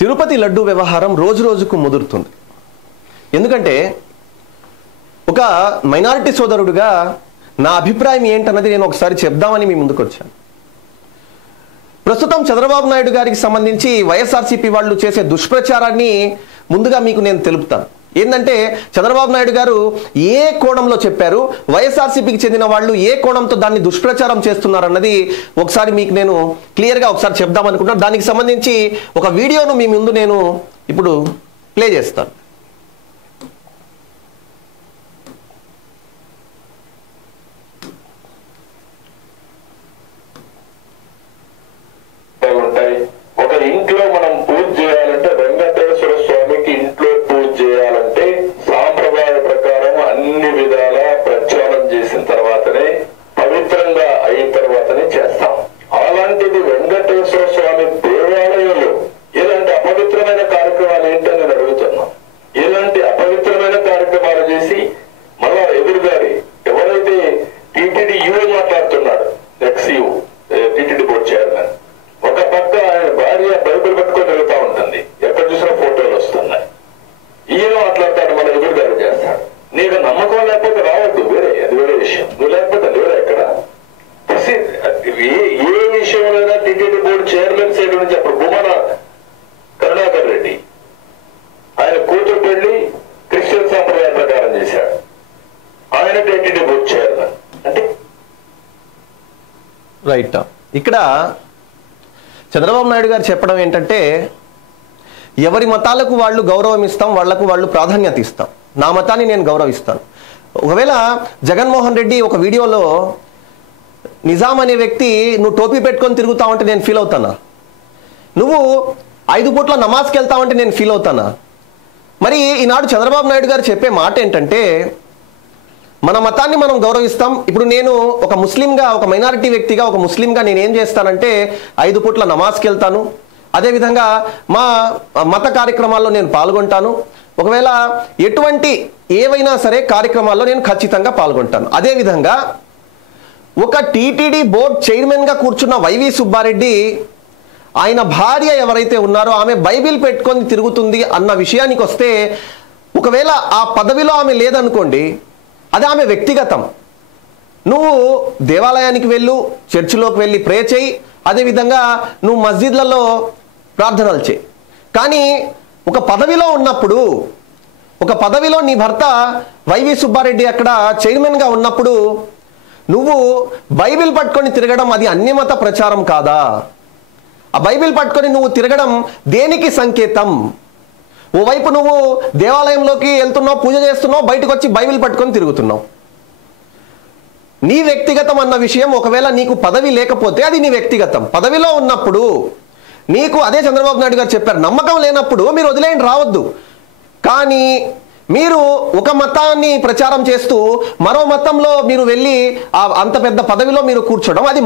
తిరుపతి లడ్డు వ్యవహారం రోజు రోజుకు ముదురుతుంది. ఎందుకంటే ఒక మైనారిటీ సోదరుడుగా నా అభిప్రాయం ఏంటన్నది నేను ఒకసారి చెప్దామని మీ ముందుకు వచ్చాను. ప్రస్తుతం చంద్రబాబు నాయుడు గారికి సంబంధించి వైఎస్ఆర్సీపీ వాళ్ళు చేసే దుష్ప్రచారాన్ని ముందుగా మీకు నేను తెలుపుతాను. ఏంటంటే చంద్రబాబు నాయుడు గారు ఏ కోణంలో చెప్పారు, వైఎస్ఆర్సీపీకి చెందిన వాళ్ళు ఏ కోణంతో దాన్ని దుష్ప్రచారం చేస్తున్నారన్నది ఒకసారి మీకు నేను క్లియర్గా ఒకసారి చెప్దామనుకుంటున్నాను. దానికి సంబంధించి ఒక వీడియోను మీ ముందు నేను ఇప్పుడు ప్లే చేస్తాను. ఒక ఇంట్లో మనం పూజ చేయాలంటే వెంకటేశ్వర స్వామికి ఇంట్లో పూజ చేయాలంటే సాంప్రదాయ ప్రకారం అన్ని విధాల ప్రక్షాళన చేసిన తర్వాతనే పవిత్రంగా అయిన తర్వాతనే చేస్తాం. అలాంటిది వెంకటేశ్వర స్వామి దేవాలయంలో ఇలాంటి అపవిత్రమైన కార్యక్రమాలు ఏంటని నేను అడుగుతున్నాం. ఇలాంటి అపవిత్రమైన కార్యక్రమాలు చేసి మళ్ళా ఎదురుగారి ఎవరైతే టీటీడీ యువ మాట్లాడుతున్నాడు, X U TTD board chairman, ఒక పక్క ఆయన భార్య బైబిల్ పట్టుకొని తిరుగుతా ఉంటుంది, ఎక్కడ చూసినా ఫోటోలు వస్తున్నాయి. ఈయన మాట్లాడతాడు, మన ఎదురుగారు చేస్తాడు. నీకు నమ్మకం లేకపోతే రావద్దు, వేరే అది వేరే విషయం. నువ్వు లేకపోతే లేరా ఎక్కడ ఏ విషయంలో టీటీడీ బోర్డు చైర్మన్ సైడ్ నుంచి అప్పుడు భూమన కరుణాకర్ రెడ్డి ఆయన కూతురు పెళ్లి క్రిస్టియన్ సాంప్రదాయ ప్రకారం చేశాడు. ఆయన టీటీడీ బోర్డు చైర్మన్ అంటే రైట్. ఇక్కడ చంద్రబాబు నాయుడు గారు చెప్పడం ఏంటంటే ఎవరి మతాలకు వాళ్ళు గౌరవం ఇస్తాం, వాళ్లకు వాళ్ళు ప్రాధాన్యత ఇస్తాం, నా మతాన్ని నేను గౌరవిస్తాను. ఒకవేళ జగన్మోహన్ రెడ్డి ఒక వీడియోలో నిజాం అనే వ్యక్తి నువ్వు టోపీ పెట్టుకొని తిరుగుతావంటే నేను ఫీల్ అవుతానా? నువ్వు 5 పూట్ల నమాజ్కి వెళ్తావంటే నేను ఫీల్ అవుతానా? మరి ఈనాడు చంద్రబాబు నాయుడు గారు చెప్పే మాట ఏంటంటే మన మతాన్ని మనం గౌరవిస్తాం. ఇప్పుడు నేను ఒక ముస్లింగా, ఒక మైనారిటీ వ్యక్తిగా, ఒక ముస్లింగా నేను ఏం చేస్తానంటే 5 పూట్ల నమాజ్కి వెళ్తాను, అదేవిధంగా మా మత కార్యక్రమాల్లో నేను పాల్గొంటాను. ఒకవేళ ఎటువంటి ఏవైనా సరే కార్యక్రమాల్లో నేను ఖచ్చితంగా పాల్గొంటాను. అదేవిధంగా ఒక టీటీడీ బోర్డ్ చైర్మన్గా కూర్చున్న వైవి సుబ్బారెడ్డి, ఆయన భార్య ఎవరైతే ఉన్నారో ఆమె బైబిల్ పెట్టుకొని తిరుగుతుంది అన్న విషయానికి వస్తే, ఒకవేళ ఆ పదవిలో ఆమె లేదనుకోండి, అది ఆమె వ్యక్తిగతం. నువ్వు దేవాలయానికి వెళ్ళు, చర్చిలోకి వెళ్ళి ప్రే చేయి, అదేవిధంగా నువ్వు మస్జిద్లలో ప్రార్థనలు చేయి. కానీ ఒక పదవిలో ఉన్నప్పుడు, ఒక పదవిలో నీ భర్త వైవి సుబ్బారెడ్డి అక్కడ చైర్మన్గా ఉన్నప్పుడు నువ్వు బైబిల్ పట్టుకొని తిరగడం అది అన్యమత ప్రచారం కాదా? ఆ బైబిల్ పట్టుకొని నువ్వు తిరగడం దేనికి సంకేతం? ఓవైపు నువ్వు దేవాలయంలోకి వెళ్తున్నావు, పూజ చేస్తున్నావు, బయటకు వచ్చి బైబిల్ పట్టుకొని తిరుగుతున్నావు. నీ వ్యక్తిగతం అన్న విషయం, ఒకవేళ నీకు పదవి లేకపోతే అది నీ వ్యక్తిగతం. పదవిలో ఉన్నప్పుడు నీకు, అదే చంద్రబాబు నాయుడు గారు చెప్పారు, నమ్మకం లేనప్పుడు మీరు వదిలేయండి, రావద్దు. కానీ మీరు ఒక మతాన్ని ప్రచారం చేస్తూ మరో మతంలో మీరు వెళ్ళి అంత పెద్ద పదవిలో మీరు కూర్చోవడం, అది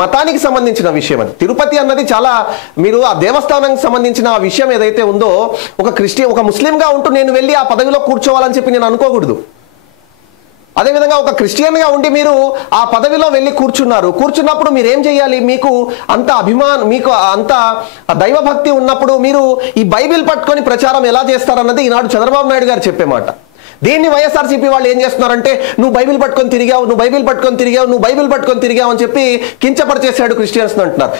మతానికి సంబంధించిన విషయం. అది తిరుపతి అన్నది చాలా, మీరు ఆ దేవస్థానానికి సంబంధించిన ఆ విషయం ఏదైతే ఉందో, ఒక ముస్లింగా ఉంటూ నేను వెళ్ళి ఆ పదవిలో కూర్చోవాలని చెప్పి నేను అనుకోకూడదు. అదేవిధంగా ఒక క్రిస్టియన్గా ఉండి మీరు ఆ పదవిలో వెళ్ళి కూర్చున్నప్పుడు మీరు ఏం చేయాలి? మీకు అంత అభిమానం, మీకు అంత దైవభక్తి ఉన్నప్పుడు మీరు ఈ బైబిల్ పట్టుకొని ప్రచారం ఎలా చేస్తారన్నది ఈనాడు చంద్రబాబు నాయుడు గారు చెప్పే మాట. దీన్ని వైఎస్ఆర్సీపీ వాళ్ళు ఏం చేస్తున్నారంటే, నువ్వు బైబిల్ పట్టుకొని తిరిగావు, నువ్వు బైబిల్ పట్టుకొని తిరిగావు, నువ్వు బైబిల్ పట్టుకొని తిరిగావు అని చెప్పి కించపరిచేశాడు క్రిస్టియన్స్ అంటున్నారు.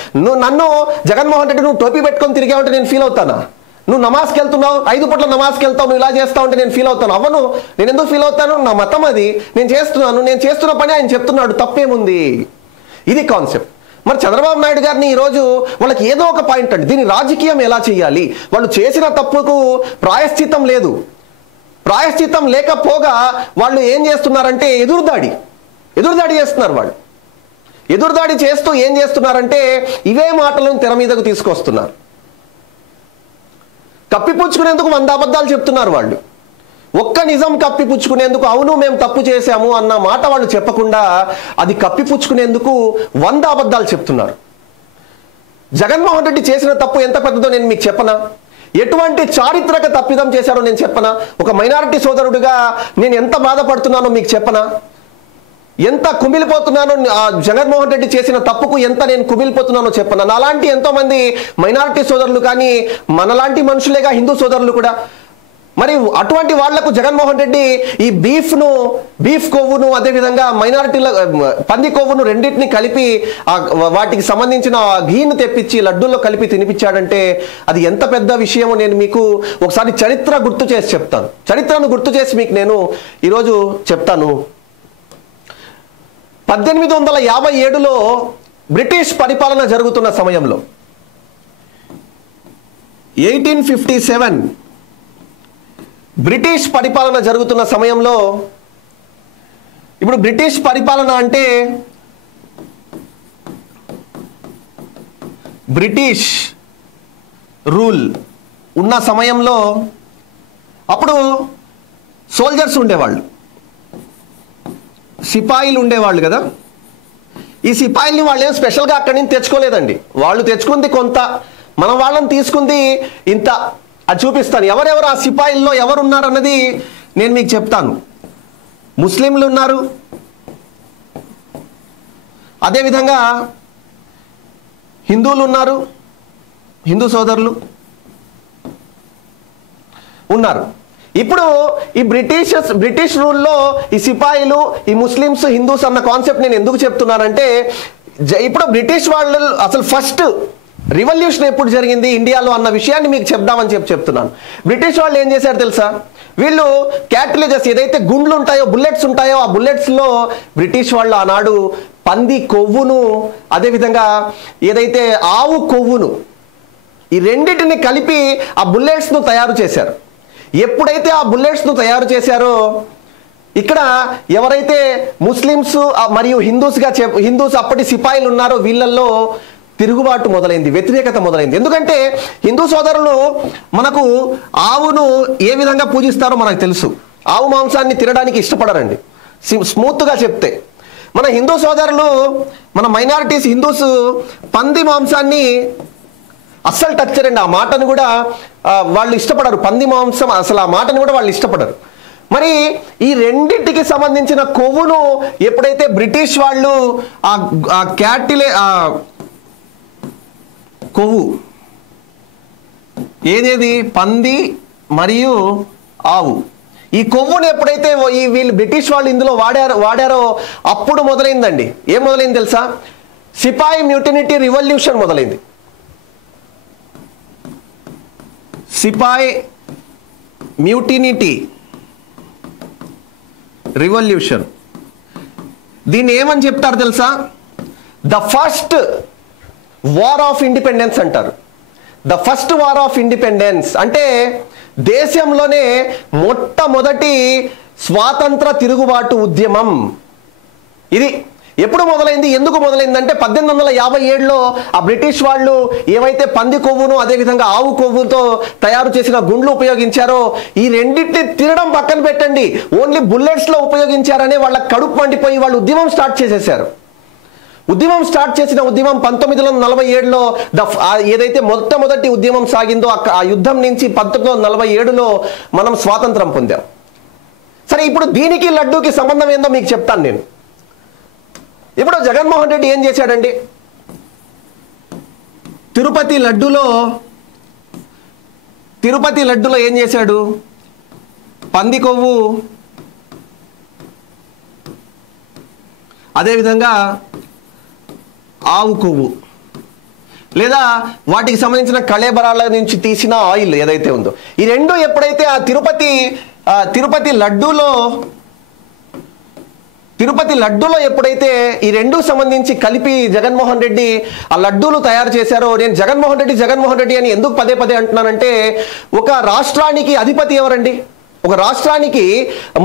నన్ను జగన్మోహన్ రెడ్డి నువ్వు టోపీ పెట్టుకొని తిరిగావు అంటే నేను ఫీల్ అవుతానా? నువ్వు నమాజ్కి వెళ్తున్నావు, 5 పూట్ల నమాజ్కి వెళ్తావు, నువ్వు ఇలా చేస్తావు అంటే నేను ఫీల్ అవుతాను? అవ్వను. నేను ఎందుకు ఫీల్ అవుతాను? నా మతం అది, నేను చేస్తున్న పని ఆయన చెప్తున్నాడు, తప్పేముంది? ఇది కాన్సెప్ట్. మరి చంద్రబాబు నాయుడు గారిని ఈరోజు వాళ్ళకి ఏదో ఒక పాయింట్ అండి, దీన్ని రాజకీయం ఎలా చేయాలి? వాళ్ళు చేసిన తప్పుకు ప్రాయశ్చిత్తం లేదు. ప్రాయశ్చిత్తం లేకపోగా వాళ్ళు ఏం చేస్తున్నారంటే ఎదురుదాడి చేస్తున్నారు. వాళ్ళు ఎదురుదాడి చేస్తూ ఏం చేస్తున్నారంటే ఇవే మాటలను తెర మీదకు తీసుకొస్తున్నారు. కప్పిపుచ్చుకునేందుకు 100 అబద్ధాలు చెప్తున్నారు వాళ్ళు. ఒక్క నిజం కప్పిపుచ్చుకునేందుకు, అవును మేము తప్పు చేశాము అన్న మాట వాళ్ళు చెప్పకుండా అది కప్పిపుచ్చుకునేందుకు 100 అబద్ధాలు చెప్తున్నారు. జగన్మోహన్ రెడ్డి చేసిన తప్పు ఎంత పెద్దదో నేను మీకు చెప్పనా? ఎటువంటి చారిత్రక తప్పిదం చేశారో నేను చెప్పనా? ఒక మైనారిటీ సోదరుడిగా నేను ఎంత బాధపడుతున్నానో మీకు చెప్పనా? ఎంత కుమిలిపోతున్నానో, జగన్మోహన్ రెడ్డి చేసిన తప్పుకు ఎంత నేను కుమిలిపోతున్నానో చెప్పను. అలాంటి ఎంతో మంది మైనారిటీ సోదరులు కానీ మనలాంటి మనుషులేగా హిందూ సోదరులు కూడా. మరి అటువంటి వాళ్లకు జగన్మోహన్ రెడ్డి ఈ బీఫ్ కొవ్వును అదేవిధంగా మైనారిటీల పంది కొవ్వును రెండింటిని కలిపి వాటికి సంబంధించిన ఘీను తెప్పించి లడ్డూల్లో కలిపి తినిపించాడంటే అది ఎంత పెద్ద విషయమో నేను మీకు ఒకసారి చరిత్ర గుర్తు చేసి చెప్తాను. చరిత్రను గుర్తు చేసి మీకు నేను ఈరోజు చెప్తాను. 1857లో బ్రిటిష్ పరిపాలన జరుగుతున్న సమయంలో 1857 బ్రిటిష్ పరిపాలన జరుగుతున్న సమయంలో, ఇప్పుడు బ్రిటిష్ పరిపాలన అంటే బ్రిటిష్ రూల్ ఉన్న సమయంలో అప్పుడు సోల్జర్స్ ఉండేవాళ్ళు, సిపాయిలు ఉండేవాళ్ళు కదా. ఈ సిపాయిల్ని వాళ్ళు ఏం స్పెషల్గా అక్కడి నుంచి తెచ్చుకోలేదండి. వాళ్ళు తెచ్చుకుంది కొంత, మనం వాళ్ళని తీసుకుంది ఇంత. అది చూపిస్తాను. ఎవరెవరు ఆ సిపాయిల్లో ఎవరున్నారన్నది నేను మీకు చెప్తాను. ముస్లింలు ఉన్నారు, అదేవిధంగా హిందువులు ఉన్నారు, హిందూ సోదరులు ఉన్నారు. ఇప్పుడు ఈ బ్రిటిష్ రూల్లో ఈ సిపాయిలు, ఈ ముస్లిమ్స్, హిందూస్ అన్న కాన్సెప్ట్ నేను ఎందుకు చెప్తున్నానంటే, ఇప్పుడు బ్రిటిష్ వాళ్ళు అసలు ఫస్ట్ రివల్యూషన్ ఎప్పుడు జరిగింది ఇండియాలో అన్న విషయాన్ని మీకు చెప్దామని చెప్తున్నాను. బ్రిటిష్ వాళ్ళు ఏం చేశారు తెలుసా? వీళ్ళు క్యాటిలేజెస్ ఏదైతే గుండ్లు ఉంటాయో, బుల్లెట్స్ ఉంటాయో, ఆ బుల్లెట్స్లో బ్రిటిష్ వాళ్ళు ఆనాడు పంది కొవ్వును అదేవిధంగా ఏదైతే ఆవు కొవ్వును ఈ రెండింటిని కలిపి ఆ బుల్లెట్స్ను తయారు చేశారు. ఎప్పుడైతే ఆ బుల్లెట్స్ను తయారు చేశారో ఇక్కడ ఎవరైతే ముస్లిమ్స్ మరియు హిందూస్ అప్పటి సిపాయిలు ఉన్నారో వీళ్ళల్లో తిరుగుబాటు మొదలైంది, వ్యతిరేకత మొదలైంది. ఎందుకంటే హిందూ సోదరులు మనకు ఆవును ఏ విధంగా పూజిస్తారో మనకు తెలుసు. ఆవు మాంసాన్ని తినడానికి ఇష్టపడరండి, స్మూత్గా చెప్తే. మన హిందూ సోదరులు, మన మైనారిటీస్ హిందూస్ పంది మాంసాన్ని అస్సలు టచ్ చేయండి. ఆ మాటను కూడా వాళ్ళు ఇష్టపడరు. పంది మాంసం అసలు ఆ మాటను కూడా వాళ్ళు ఇష్టపడరు. మరి ఈ రెండింటికి సంబంధించిన కొవ్వును ఎప్పుడైతే బ్రిటిష్ వాళ్ళు కొవ్వు ఏదేది పంది మరియు ఆవు, ఈ కొవ్వును ఎప్పుడైతే వీళ్ళు బ్రిటిష్ వాళ్ళు ఇందులో వాడారో అప్పుడు మొదలైందండి. ఏం మొదలైంది తెలుసా? సిపాయి మ్యూటినిటీ రివల్యూషన్ మొదలైంది. సిపాయి మ్యూటినిటీ రివల్యూషన్. దీన్ని ఏమని చెప్తారు తెలుసా? The first war of independence అంటారు. The first war of independence అంటే దేశంలోనే మొట్టమొదటి స్వాతంత్ర తిరుగుబాటు ఉద్యమం ఇది. ఎప్పుడు మొదలైంది, ఎందుకు మొదలైందంటే 1857లో ఆ బ్రిటిష్ వాళ్ళు ఏవైతే పంది కొవ్వును అదేవిధంగా ఆవు కొవ్వుతో తయారు చేసిన గుండ్లు ఉపయోగించారో ఈ రెండింటిని తినడం పక్కన పెట్టండి, ఓన్లీ బుల్లెట్స్లో ఉపయోగించారనే వాళ్ళ కడుపు మండిపోయి వాళ్ళు ఉద్యమం స్టార్ట్ చేసేసారు. ఉద్యమం స్టార్ట్ చేసిన ఉద్యమం 1947లో ఏదైతే మొట్టమొదటి ఉద్యమం సాగిందో ఆ యుద్ధం నుంచి 1947లో మనం స్వాతంత్రం పొందాం. సరే, ఇప్పుడు దీనికి లడ్డూకి సంబంధం ఏందో మీకు చెప్తాను నేను. ఇప్పుడు జగన్మోహన్ రెడ్డి ఏం చేశాడండి? తిరుపతి లడ్డులో ఏం చేశాడు? పంది కొవ్వు అదేవిధంగా ఆవు కొవ్వు లేదా వాటికి సంబంధించిన కళేబరాల నుంచి తీసిన ఆయిల్ ఏదైతే ఉందో ఈ రెండు ఎప్పుడైతే ఆ తిరుపతి లడ్డూలో ఎప్పుడైతే ఈ రెండు సంబంధించి కలిపి జగన్మోహన్ రెడ్డి ఆ లడ్డూలు తయారు చేశారో, నేను జగన్మోహన్ రెడ్డి అని ఎందుకు పదే పదే అంటున్నానంటే, ఒక రాష్ట్రానికి అధిపతి ఎవరండి? ఒక రాష్ట్రానికి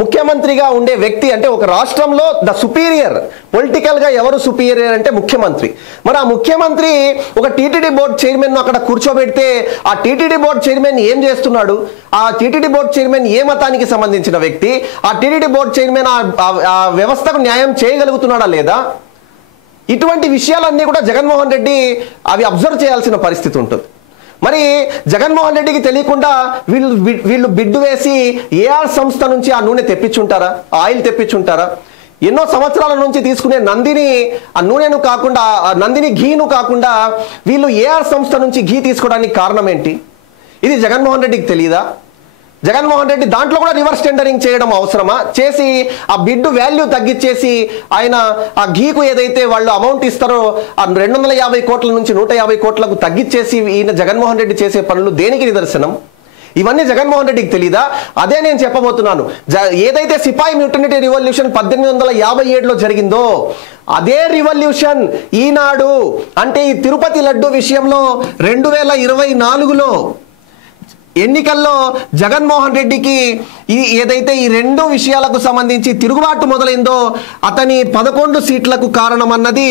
ముఖ్యమంత్రిగా ఉండే వ్యక్తి అంటే ఒక రాష్ట్రంలో ద సుపీరియర్, పొలిటికల్గా ఎవరు సుపీరియర్ అంటే ముఖ్యమంత్రి. మరి ఆ ముఖ్యమంత్రి ఒక టీటీడీ బోర్డు చైర్మన్ అక్కడ కూర్చోబెడితే ఆ టీటీడీ బోర్డు చైర్మన్ ఏం చేస్తున్నాడు? ఆ టీటీడీ బోర్డు చైర్మన్ ఏ మతానికి సంబంధించిన వ్యక్తి? ఆ టీటీడీ బోర్డు చైర్మన్ ఆ వ్యవస్థకు న్యాయం చేయగలుగుతున్నాడా లేదా? ఇటువంటి విషయాలన్నీ కూడా జగన్మోహన్ రెడ్డి అవి అబ్జర్వ్ చేయాల్సిన పరిస్థితి ఉంటుంది. మరి జగన్మోహన్ రెడ్డికి తెలియకుండా వీళ్ళు బిడ్డు వేసి ఏఆర్ సంస్థ నుంచి ఆ నూనె తెప్పించుంటారా? ఆయిల్ తెప్పించుంటారా? ఎన్నో సంవత్సరాల నుంచి తీసుకునే నందిని ఆ నూనెను కాకుండా, ఆ నందిని ఘీను కాకుండా వీళ్ళు ఏఆర్ సంస్థ నుంచి ఘీ తీసుకోవడానికి కారణం ఏంటి? ఇది జగన్మోహన్ రెడ్డికి తెలియదా? జగన్మోహన్ రెడ్డి దాంట్లో కూడా రివర్స్ టెండరింగ్ చేయడం అవసరమా? చేసి ఆ బిడ్ వాల్యూ తగ్గించేసి ఆయన ఆ ఘీకు ఏదైతే వాళ్ళు అమౌంట్ ఇస్తారో ఆ 250 కోట్ల నుంచి 150 కోట్లకు తగ్గించేసి ఈయన జగన్మోహన్ రెడ్డి చేసే పనులు దేనికి నిదర్శనం? ఇవన్నీ జగన్మోహన్ రెడ్డికి తెలీదా? అదే నేను చెప్పబోతున్నాను. ఏదైతే సిపాయి మ్యూటనిటీ రివల్యూషన్ 1857లో జరిగిందో అదే రివల్యూషన్ ఈనాడు, అంటే ఈ తిరుపతి లడ్డు విషయంలో 2024లో ఎన్నికల్లో జగన్మోహన్ రెడ్డికి ఏదైతే ఈ 2 విషయాలకు సంబంధించి తిరుగుబాటు మొదలైందో అతని 11 సీట్లకు కారణం అన్నది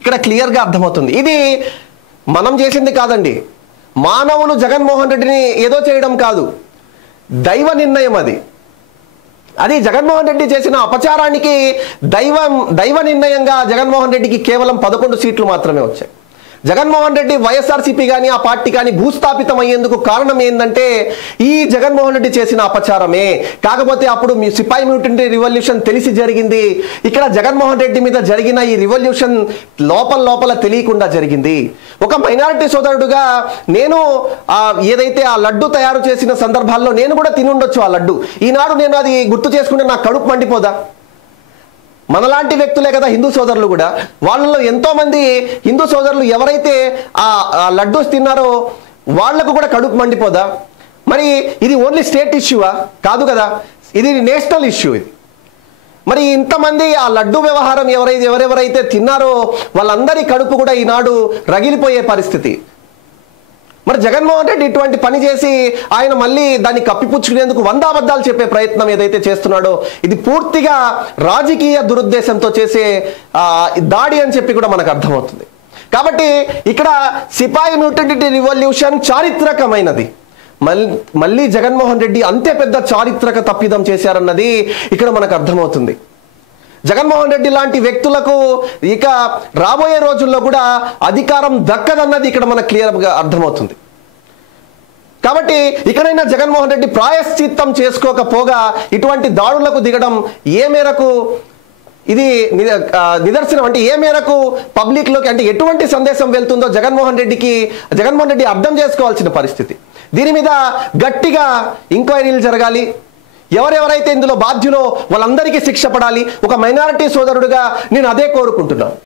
ఇక్కడ క్లియర్గా అర్థమవుతుంది. ఇది మనం చేసింది కాదండి. మానవులు జగన్మోహన్ రెడ్డిని ఏదో చేయడం కాదు, దైవ నిర్ణయం అది. అది జగన్మోహన్ రెడ్డి చేసిన అపచారానికి దైవ నిర్ణయంగా జగన్మోహన్ రెడ్డికి కేవలం 11 సీట్లు మాత్రమే వచ్చాయి. జగన్మోహన్ రెడ్డి వైఎస్ఆర్సీపీ కానీ ఆ పార్టీ కానీ భూస్థాపితం అయ్యేందుకు కారణం ఏంటంటే ఈ జగన్మోహన్ రెడ్డి చేసిన అపచారమే. కాకపోతే అప్పుడు మీ సిపాయి మ్యూటనిటీ రివల్యూషన్ తెలిసి జరిగింది. ఇక్కడ జగన్మోహన్ రెడ్డి మీద జరిగిన ఈ రివల్యూషన్ లోపల తెలియకుండా జరిగింది. ఒక మైనారిటీ సోదరుడుగా నేను ఏదైతే ఆ లడ్డు తయారు చేసిన సందర్భాల్లో నేను కూడా తిని ఉండొచ్చు ఆ లడ్డు. ఈనాడు నేను అది గుర్తు చేసుకుంటే నాకు కడుపు మండిపోదా? మనలాంటి వ్యక్తులే కదా హిందూ సోదరులు కూడా. వాళ్ళలో ఎంతో మంది హిందూ సోదరులు ఎవరైతే ఆ లడ్డూస్ తిన్నారో వాళ్లకు కూడా కడుపు మండిపోదా? మరి ఇది ఓన్లీ స్టేట్ ఇష్యూవా? కాదు కదా, ఇది నేషనల్ ఇష్యూ. ఇది మరి ఇంతమంది ఆ లడ్డు వ్యవహారం ఎవరెవరైతే తిన్నారో వాళ్ళందరి కడుపు కూడా ఈనాడు రగిలిపోయే పరిస్థితి. మరి జగన్మోహన్ రెడ్డి ఇటువంటి పని చేసి ఆయన మళ్ళీ దాన్ని కప్పిపుచ్చుకునేందుకు 100 అబద్ధాలు చెప్పే ప్రయత్నం ఏదైతే చేస్తున్నాడో ఇది పూర్తిగా రాజకీయ దురుద్దేశంతో చేసే దాడి అని చెప్పి కూడా మనకు అర్థమవుతుంది. కాబట్టి ఇక్కడ సిపాయి మ్యూటనిటీ రివల్యూషన్ చారిత్రకమైనది. మళ్ళీ జగన్మోహన్ రెడ్డి అంతే పెద్ద చారిత్రక తప్పిదం చేశారన్నది ఇక్కడ మనకు అర్థమవుతుంది. జగన్మోహన్ రెడ్డి లాంటి వ్యక్తులకు ఇక రాబోయే రోజుల్లో కూడా అధికారం దక్కదన్నది ఇక్కడ మనకు క్లియర్గా అర్థమవుతుంది. కాబట్టి ఇక్కడైనా జగన్మోహన్ రెడ్డి ప్రాయశ్చిత్తం చేసుకోకపోగా ఇటువంటి దాడులకు దిగడం ఏ మేరకు ఇది నిదర్శనం? అంటే ఏ మేరకు పబ్లిక్లోకి, అంటే ఎటువంటి సందేశం వెళ్తుందో జగన్మోహన్ రెడ్డి అర్థం చేసుకోవాల్సిన పరిస్థితి. దీని మీద గట్టిగా ఎంక్వైరీలు జరగాలి. ఎవరెవరైతే ఇందులో బాధ్యులో వాళ్ళందరికీ శిక్ష పడాలి. ఒక మైనారిటీ సోదరుడుగా నేను అదే కోరుకుంటున్నాను.